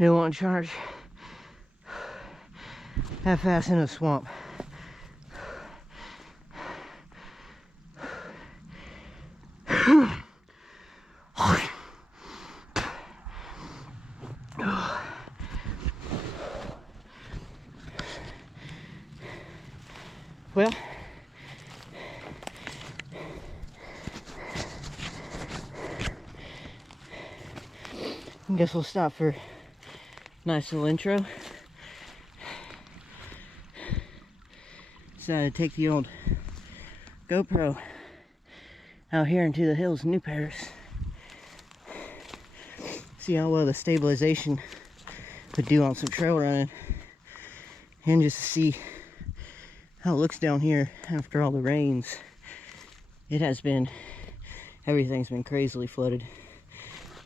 They won't charge that fast in a swamp. Well, I guess we'll stop for a nice little intro. Decided to take the old GoPro out here into the hills in New Paris. See how well the stabilization would do on some trail running, and just to see how it looks down here after all the rains. It has been, everything's been crazily flooded.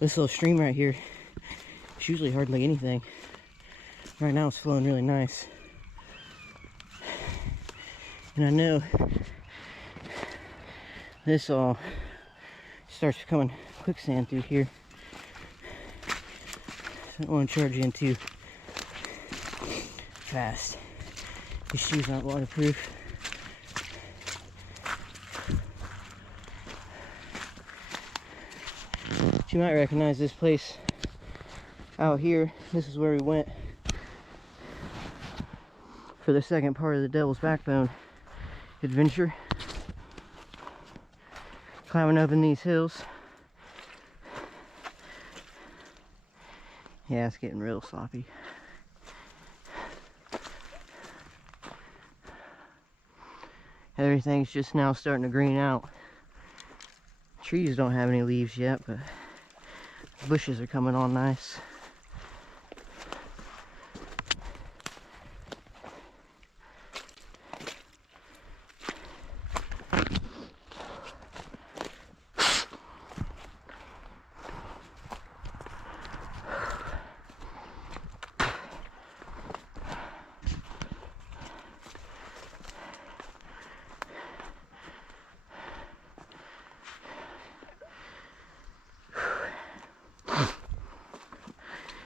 This little stream right here, it's usually hardly anything. Right now it's flowing really nice. And I know this all starts becoming quicksand through here. So I don't want to charge in too fast. These shoes aren't waterproof. But you might recognize this place out here. This is where we went for the second part of the Devil's Backbone adventure. Climbing up in these hills. Yeah, it's getting real sloppy. Everything's just now starting to green out. Trees don't have any leaves yet, but bushes are coming on nice.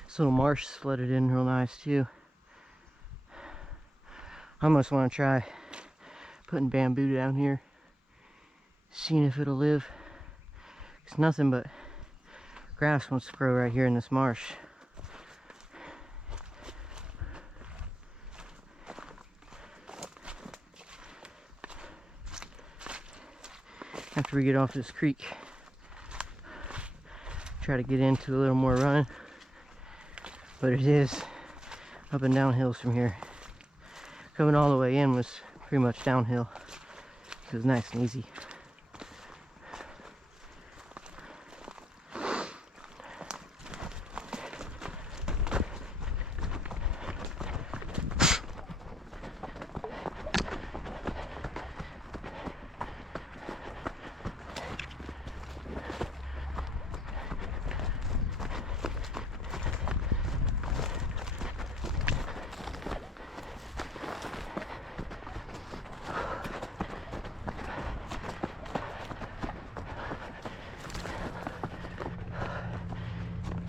This little marsh is flooded in real nice too. I almost want to try putting bamboo down here, seeing if it'll live. It's nothing but grass wants to grow right here in this marsh. After we get off this creek, try to get into a little more run. But it is up and down hills from here. Coming all the way in was pretty much downhill. It was nice and easy.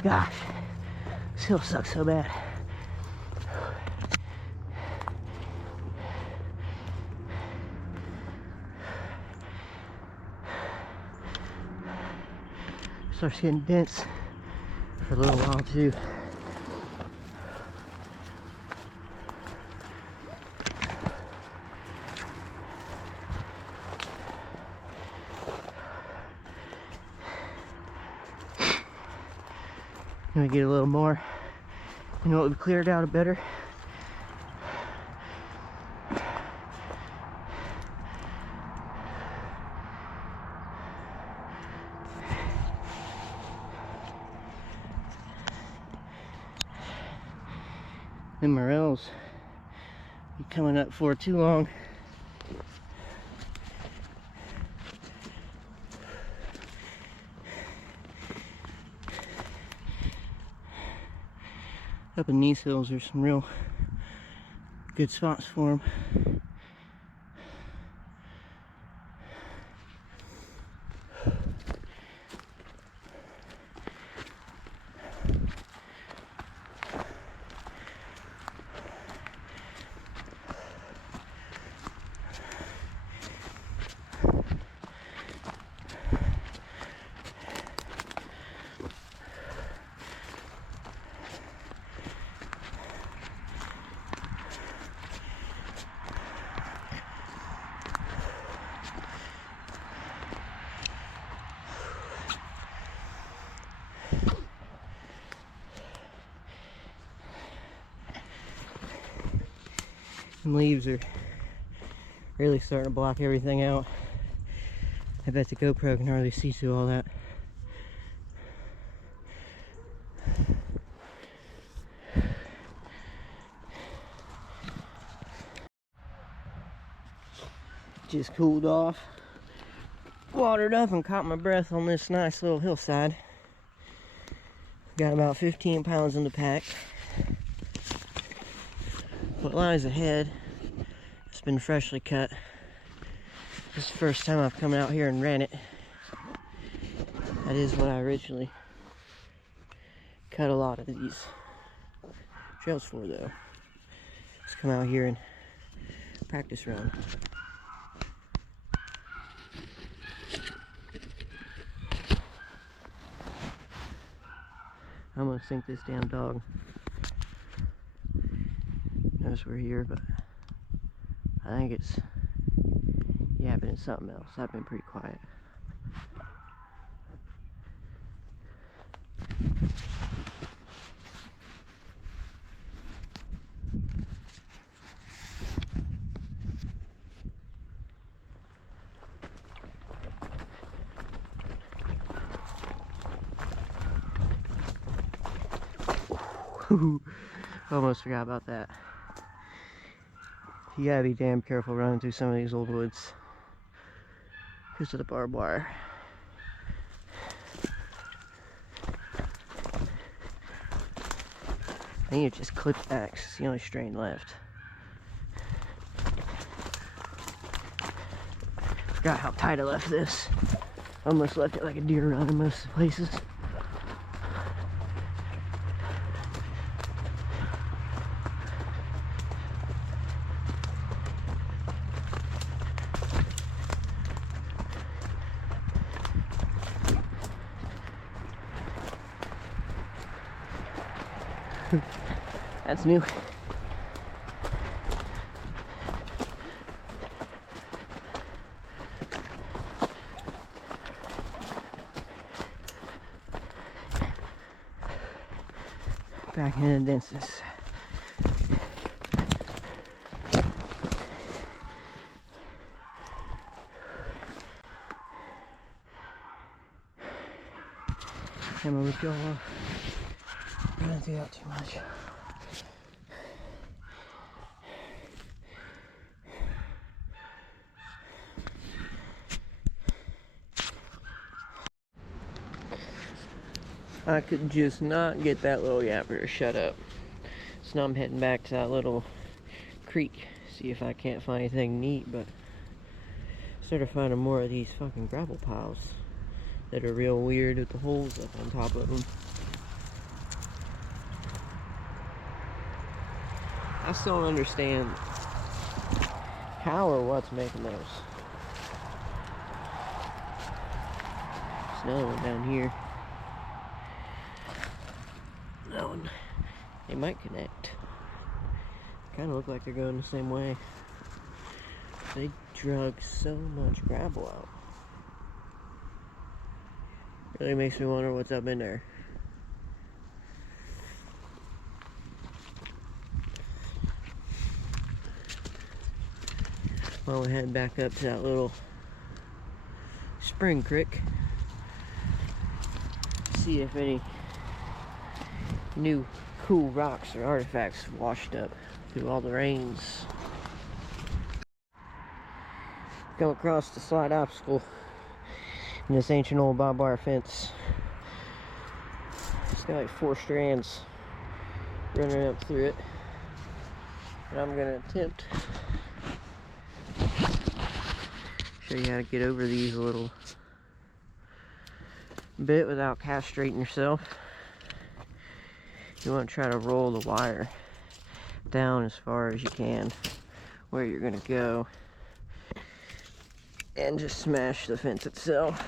Gosh, this hill sucks so bad. Starts getting dense for a little while too. Gonna get a little more, you know, it would clear it out better. Them morels be coming up for too long. Up in these hills, there's some real good spots for them. Some leaves are really starting to block everything out. I bet the GoPro can hardly see through all that. Just cooled off, watered up, and caught my breath on this nice little hillside. Got about 15 pounds in the pack. What lies ahead, it's been freshly cut. This is the first time I've come out here and ran it. That is what I originally cut a lot of these trails for, though. Let's come out here and practice run. I'm gonna sink this damn dog. Notice we're here, but I think it's yapping at something else. I've been pretty quiet. Almost forgot about that. You gotta be damn careful running through some of these old woods because of the barbed wire. I need to just clip that 'cause it's the only strain left. Forgot how tight I left this. Almost left it like a deer run in most places. That's new. Back in the densest. I'm gonna go running through that too much. I could just not get that little yapper to shut up. So now I'm heading back to that little creek, see if I can't find anything neat, but started finding more of these fucking gravel piles that are real weird with the holes up on top of them. I still don't understand how or what's making those. There's another one down here. That one, they might connect. Kind of look like they're going the same way. They drug so much gravel out. Really makes me wonder what's up in there. Well, we head back up to that little spring creek. See if any new cool rocks or artifacts washed up through all the rains. Come across the slight obstacle in this ancient old barbed wire fence. It's got like 4 strands running up through it, and I'm gonna attempt show you how to get over these a little bit without castrating yourself. You want to try to roll the wire down as far as you can where you're going to go and just smash the fence itself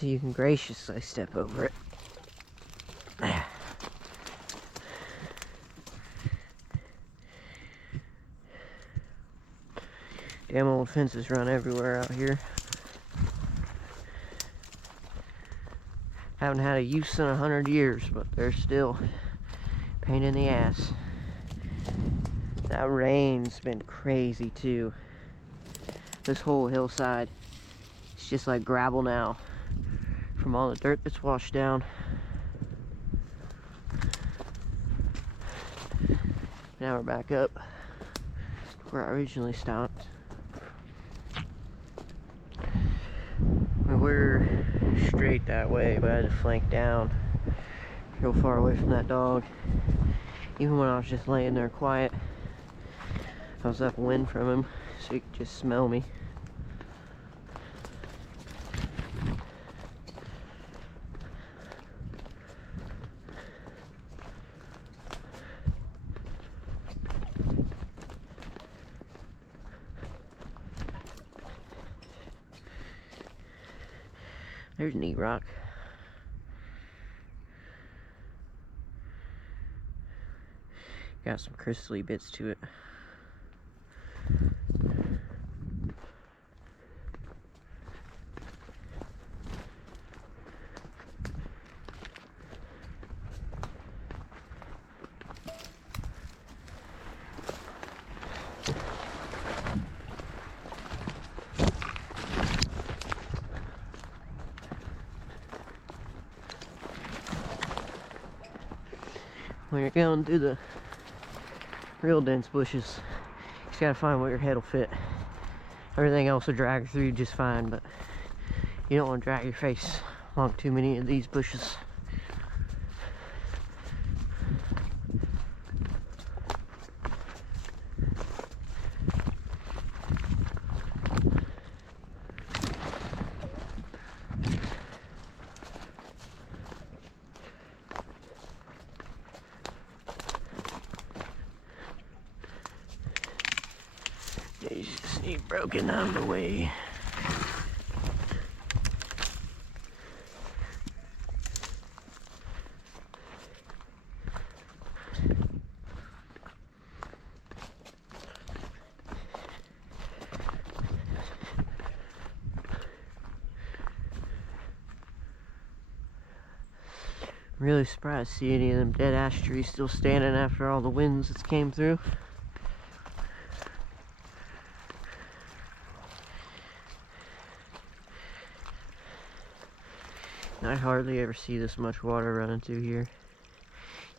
so you can graciously step over it. Damn old fences run everywhere out here. Haven't had a use in 100 years, but they're still a pain in the ass. That rain's been crazy too. This whole hillside, it's just like gravel now from all the dirt that's washed down. Now we're back up where I originally stopped. We're straight that way, but I had to flank down real far away from that dog. Even when I was just laying there quiet, I was upwind from him, so he could just smell me. There's neat rock. Got some crystally bits to it. When you're going through the real dense bushes, you just gotta find what your head will fit. Everything else will drag through just fine, but you don't want to drag your face along too many of these bushes. You just need broken out of the way. I'm really surprised to see any of them dead ash trees still standing after all the winds that's came through. I hardly ever see this much water running through here.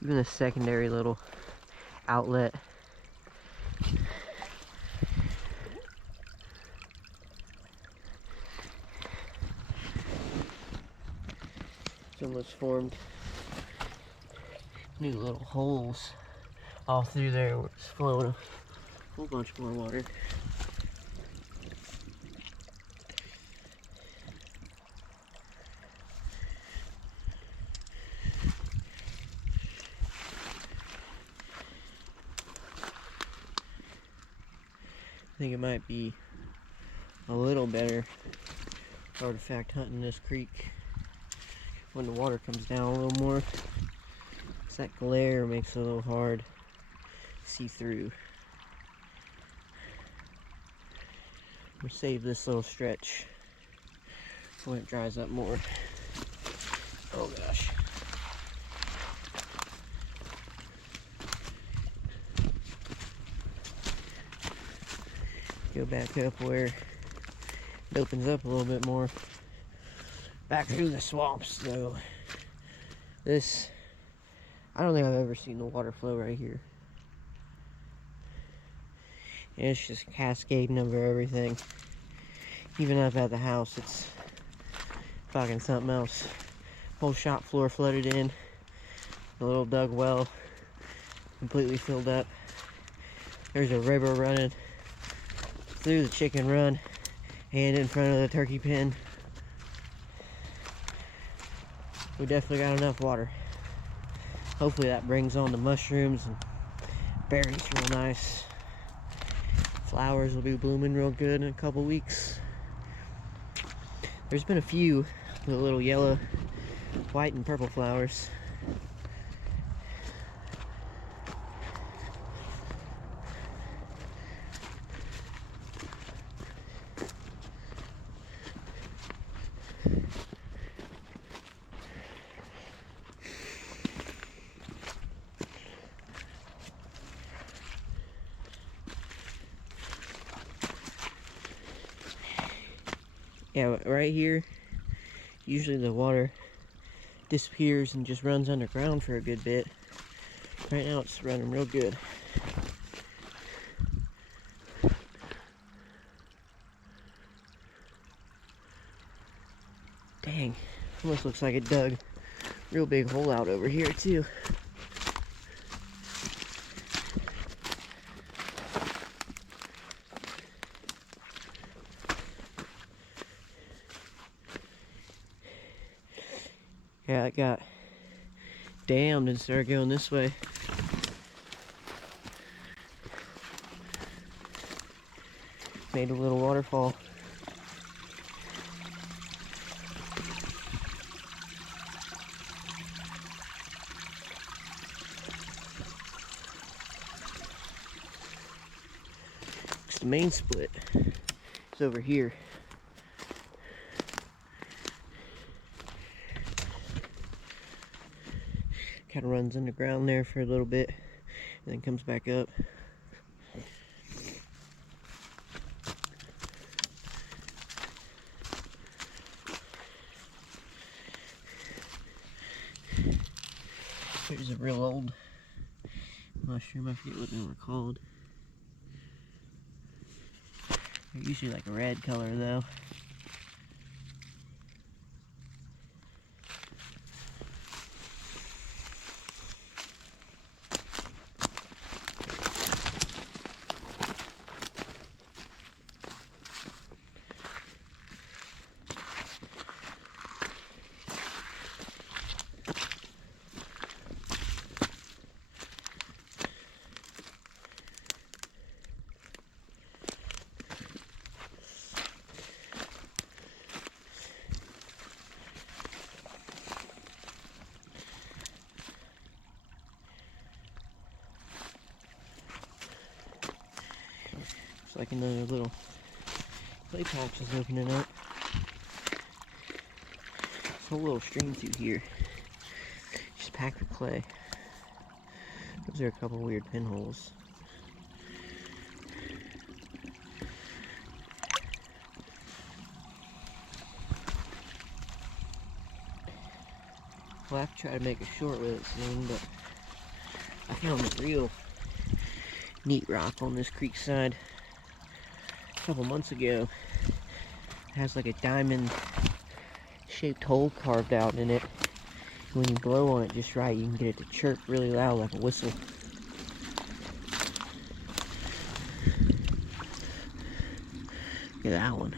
Even the secondary little outlet. It's almost formed new little holes all through there where it's flowing a whole bunch more water. I think it might be a little better artifact hunting this creek when the water comes down a little more. 'Cause that glare makes it a little hard to see through. We'll save this little stretch for when it dries up more. Oh gosh. Go back up where it opens up a little bit more. Back through the swamps though. This, I don't think I've ever seen the water flow right here. And it's just cascading over everything. Even up at the house, it's fucking something else. Whole shop floor flooded in. The little dug well completely filled up. There's a river running through the chicken run and in front of the turkey pen. We definitely got enough water. Hopefully that brings on the mushrooms and berries real nice. Flowers will be blooming real good in a couple weeks. There's been a few with little yellow, white, and purple flowers. Yeah, right here, usually the water disappears and just runs underground for a good bit. Right now it's running real good. Dang, almost looks like it dug a real big hole out over here too. Yeah, it got dammed and started going this way. Made a little waterfall. The main split is over here. Kind of runs underground there for a little bit and then comes back up. Here's a real old mushroom. I forget what they were called. They're usually like a red color though. It's like another little clay patch is opening up. This whole little stream through here, just packed with clay. Those are a couple weird pinholes. We'll have to try to make it short with it soon, but I found a real neat rock on this creek side a couple months ago. It has like a diamond shaped hole carved out in it. When you blow on it just right, you can get it to chirp really loud like a whistle. Look at that one.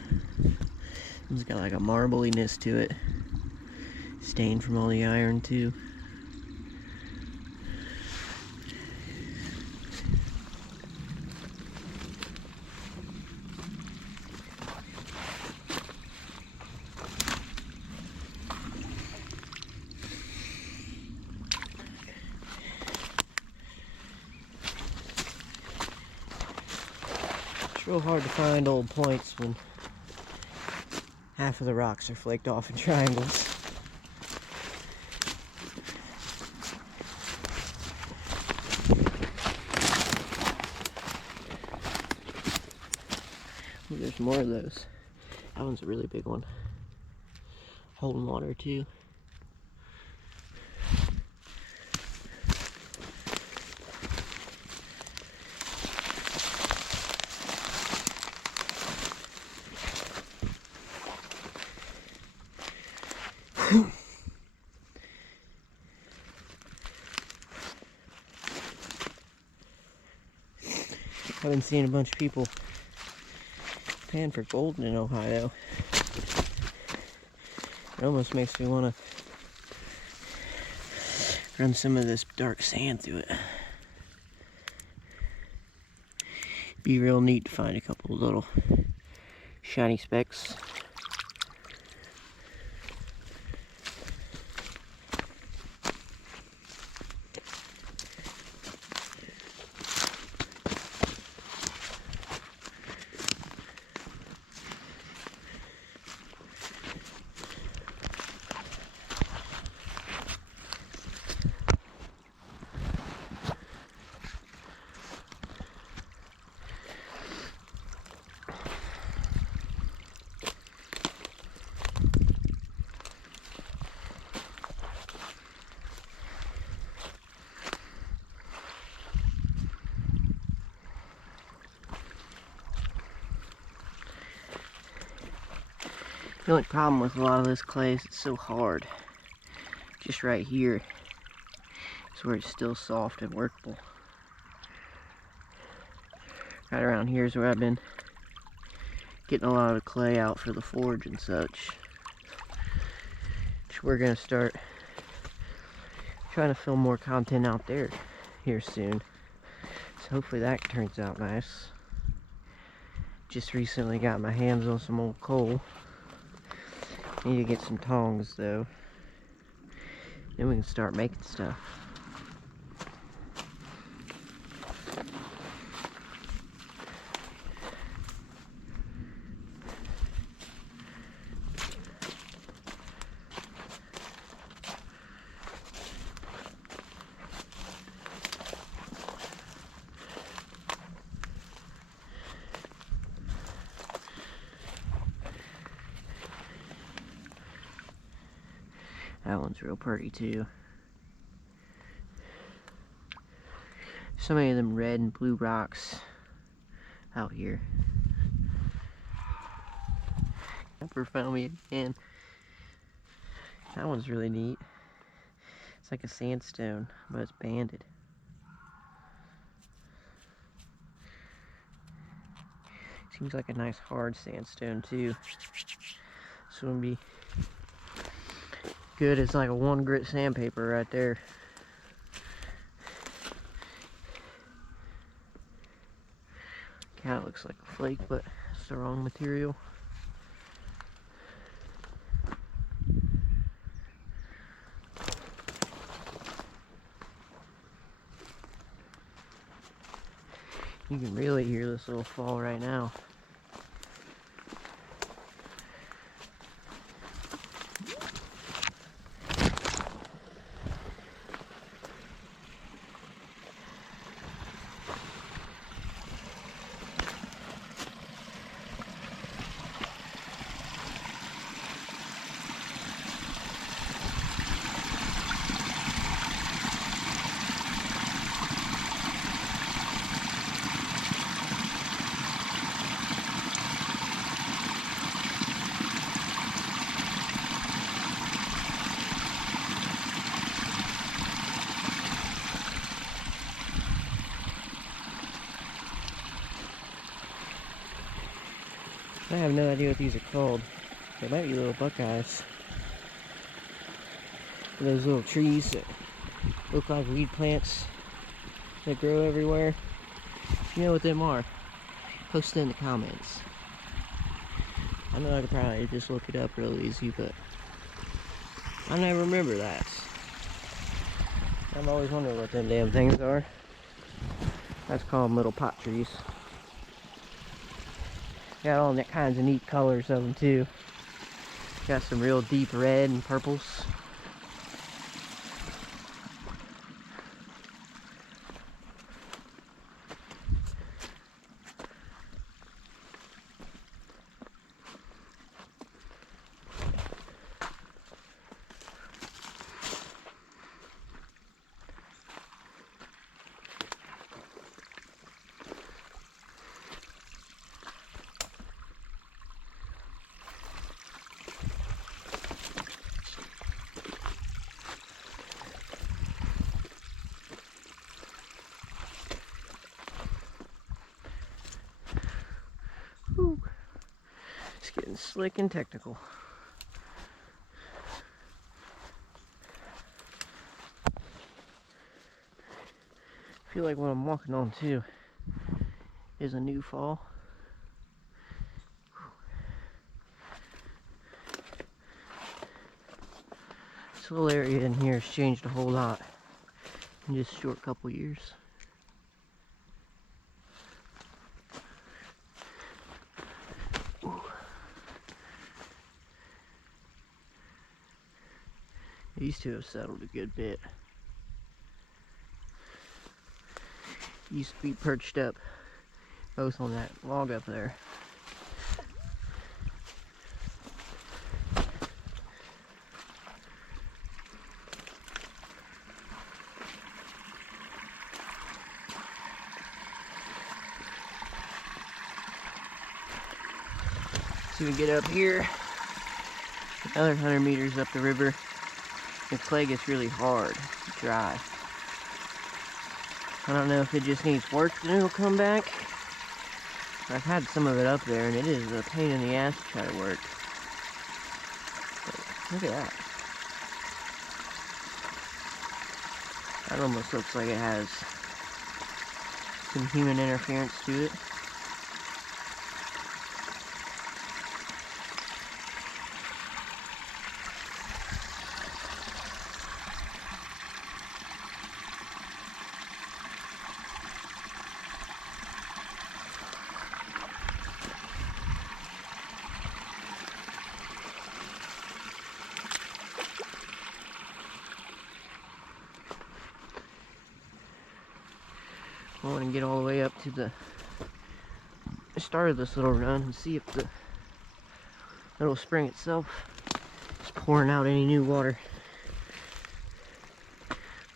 It's got like a marbliness to it. Stained from all the iron too. It's real hard to find old points when half of the rocks are flaked off in triangles. Ooh, there's more of those. That one's a really big one. Holding water too. I've been seeing a bunch of people paying for gold in Ohio. It almost makes me want to run some of this dark sand through it. Be real neat to find a couple of little shiny specks. The only problem with a lot of this clay is it's so hard. Just right here is where it's still soft and workable. Right around here is where I've been getting a lot of the clay out for the forge and such. Which we're gonna start trying to film more content out there here soon. So hopefully that turns out nice. Just recently got my hands on some old coal. Need to get some tongs though. Then we can start making stuff. That one's real pretty too. So many of them red and blue rocks out here. Pepper found me again. That one's really neat. It's like a sandstone, but it's banded. Seems like a nice hard sandstone too. This would be good as like a 1 grit sandpaper right there. Kind of looks like a flake, but it's the wrong material. You can really hear this little fall right now. I have no idea what these are called. They might be little buckeyes. Those little trees that look like weed plants that grow everywhere. If you know what them are, post it in the comments. I know I could probably just look it up real easy, but I never remember that. I've always wondered what them damn things are. Let's call them little pot trees. Got all kinds of neat colors of them too. Got some real deep red and purples. Whew. It's getting slick and technical. I feel like what I'm walking on too is a new fall. This little area in here has changed a whole lot in just a short couple years. These two have settled a good bit. Used to be perched up both on that log up there. So we get up here, Another 100 meters up the river, the clay gets really hard, dry. I don't know if it just needs work and it'll come back. I've had some of it up there and it is a pain in the ass to try to work. But look at that. That almost looks like it has some human interference to it. I want to get all the way up to the start of this little run and see if the little spring itself is pouring out any new water.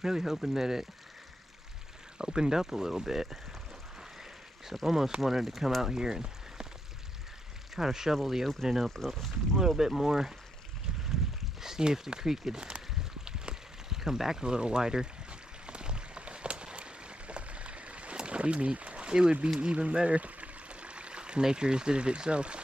Really hoping that it opened up a little bit, because I've almost wanted to come out here and try to shovel the opening up a little bit more to see if the creek could come back a little wider. Maybe it would be even better if nature just did it itself.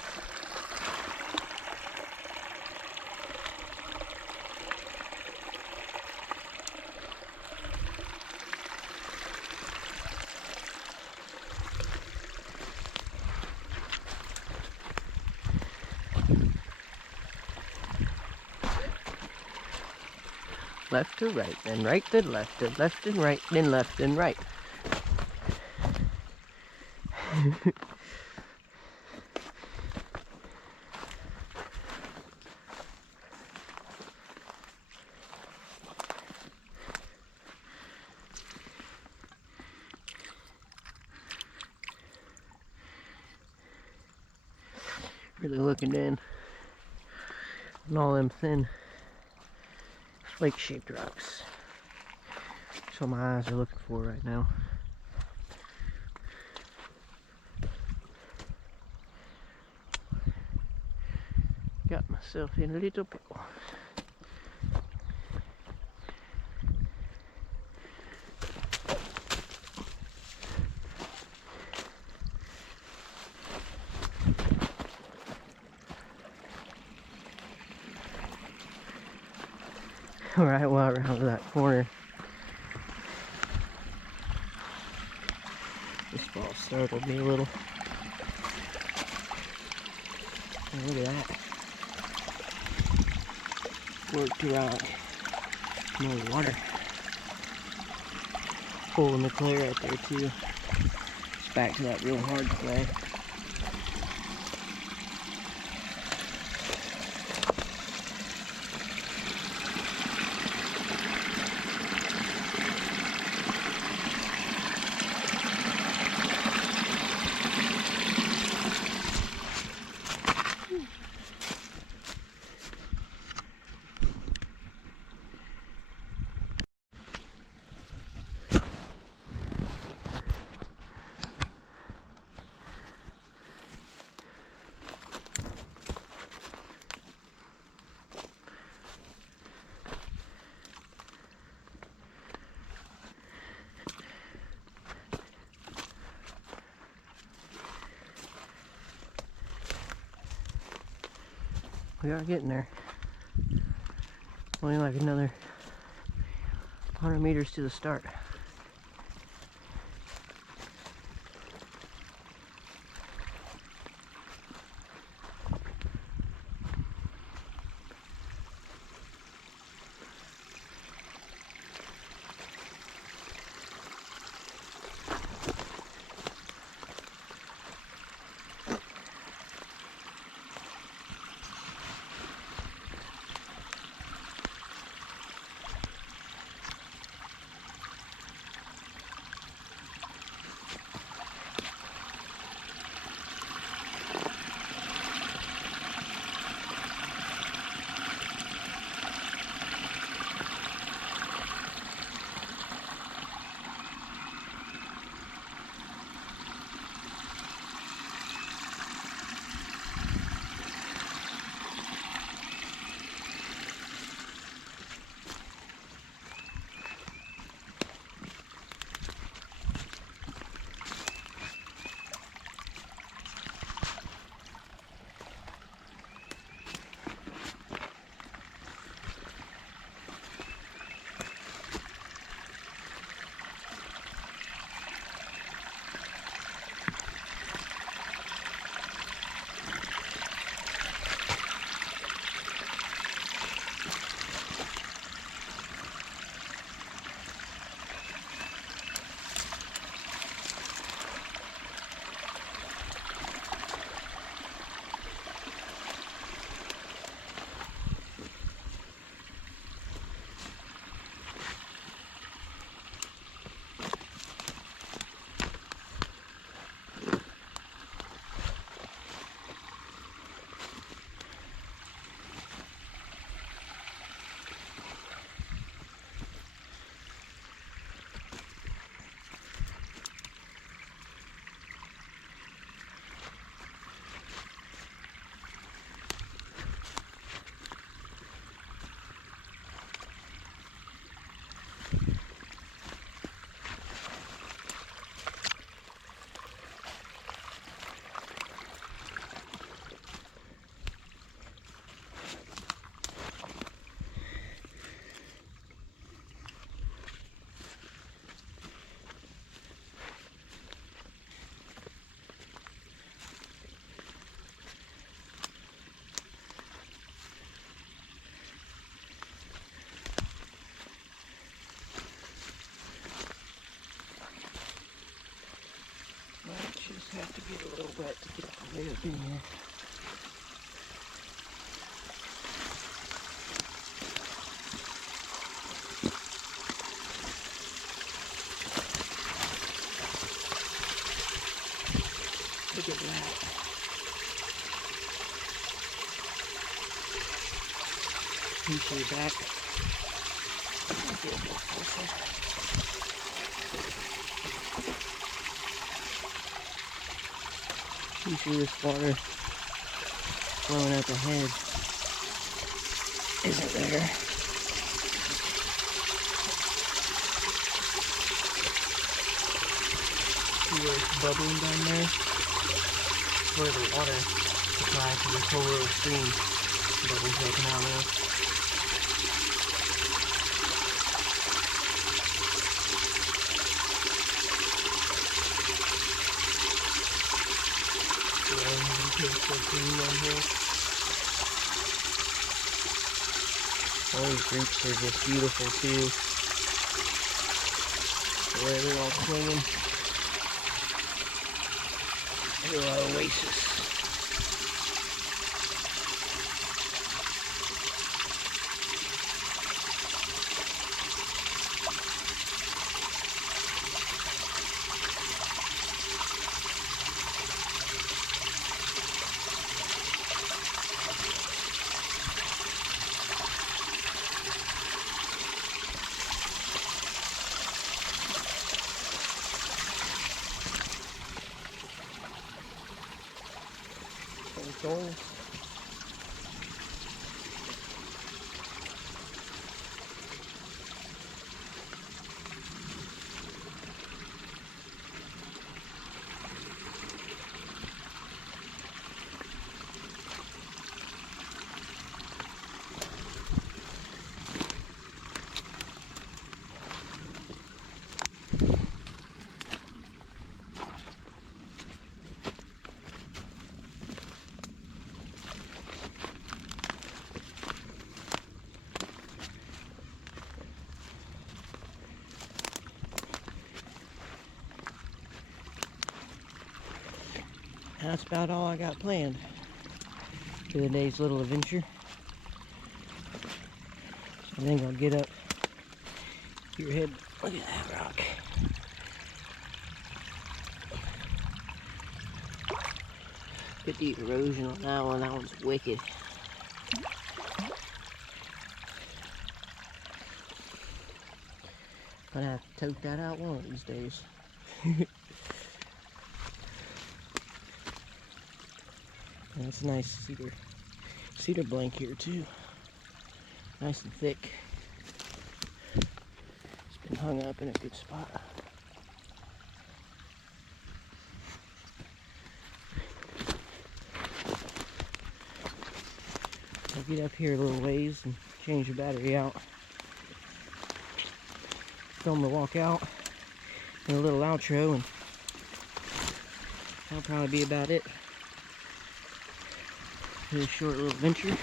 Left to right, then right to left and right, then left and right. Really looking in on all them thin flake-shaped rocks. That's what my eyes are looking for right now. Got myself in a little pickle. Alright, well, around to that corner. This ball startled me a little. Oh, look at that. Worked rock. More water. Hole in the clay right there, too. It's back to that real hard clay. We are getting there. Only like another 100 meters to the start. wet to get all the way up in here. Look at that. Reach your back. Get a little closer. You see this water flowing up ahead isn't there. See where it's bubbling down there? Where the water supply to this whole little stream bubbles up and out of. All these groups are just beautiful too. The way they're all swinging. They're our oasis. Goals. That's about all I got planned for the day's little adventure. So I think I'll get up your head. Look at that rock. Look at the erosion on that one. That one's wicked. Gonna have to tote that out one of these days. That's a nice cedar blank here too. Nice and thick. It's been hung up in a good spot. I'll get up here a little ways and change the battery out. Film the walk out and a little outro, and that'll probably be about it. This short little adventure.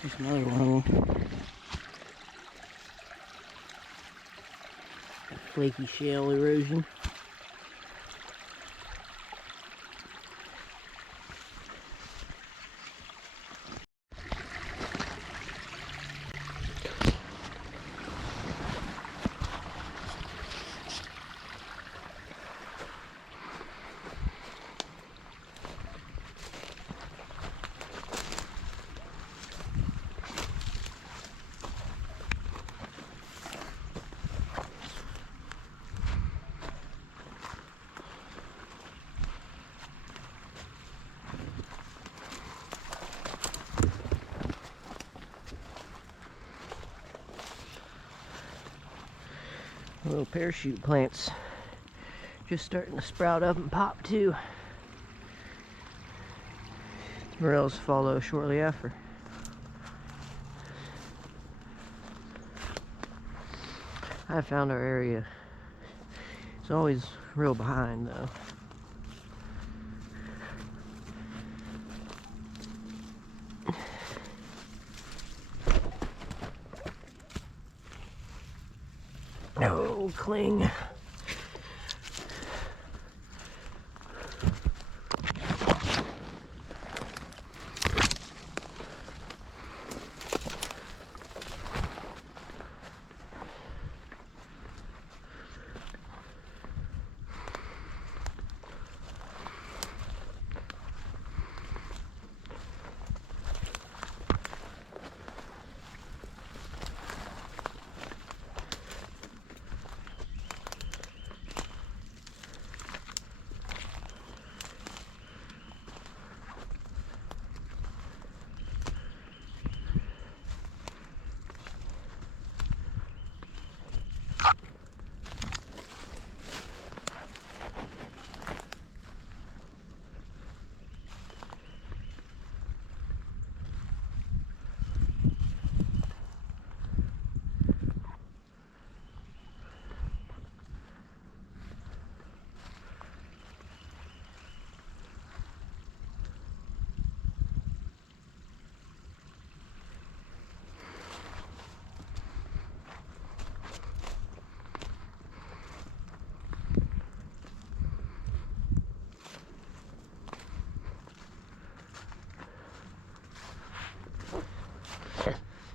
There's another one of them. Flaky shale erosion. Little parachute plants just starting to sprout up and pop too. Morels follow shortly after. I found our area. It's always real behind though. old cling.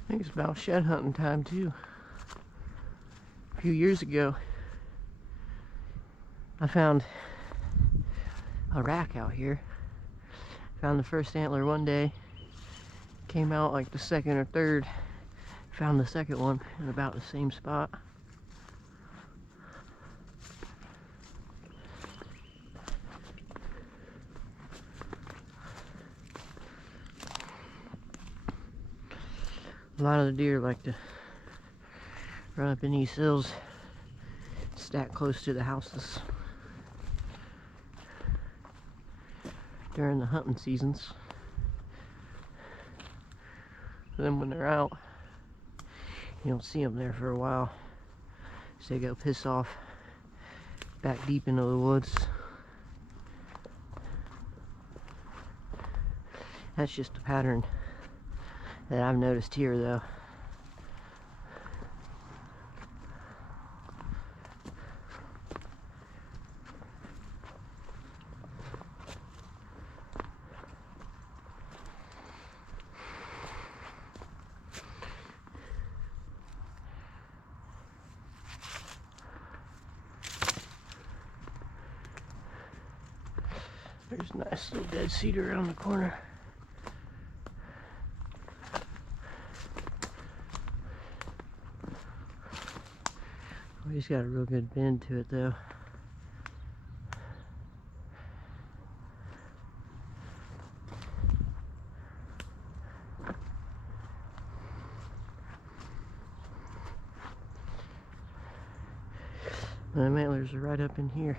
I think it's about shed hunting time too. A few years ago, I found a rack out here. Found the first antler one day, came out like the second or third, found the second one in about the same spot. A lot of the deer like to run up in these hills, stack close to the houses during the hunting seasons. Then when they're out, you don't see them there for a while, so they go piss off back deep into the woods. That's just a pattern that I've noticed here though. There's a nice little dead cedar around the corner. Oh, he's got a real good bend to it though. And the antlers are right up in here,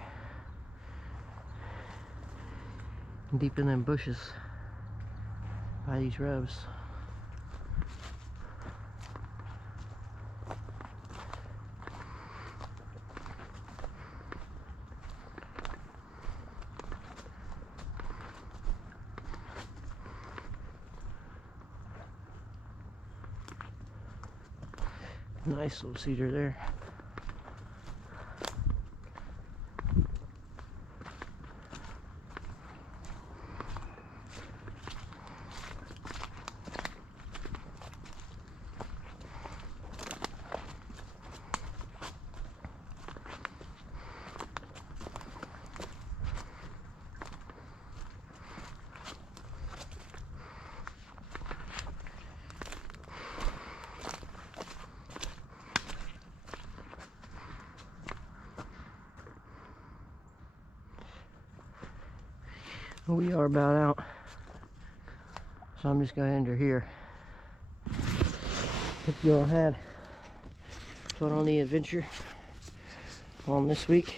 deep in them bushes by these rubs. Nice little cedar there. We are about out, so I'm just going to end her here. Hope you all had fun on the adventure on this week,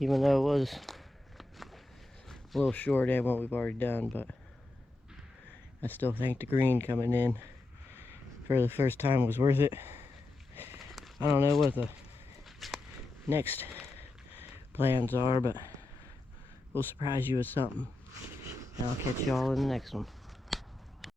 even though it was a little short at what we've already done, but I still think the green coming in for the first time was worth it. I don't know what the next plans are, but we'll surprise you with something. And I'll catch y'all in the next one.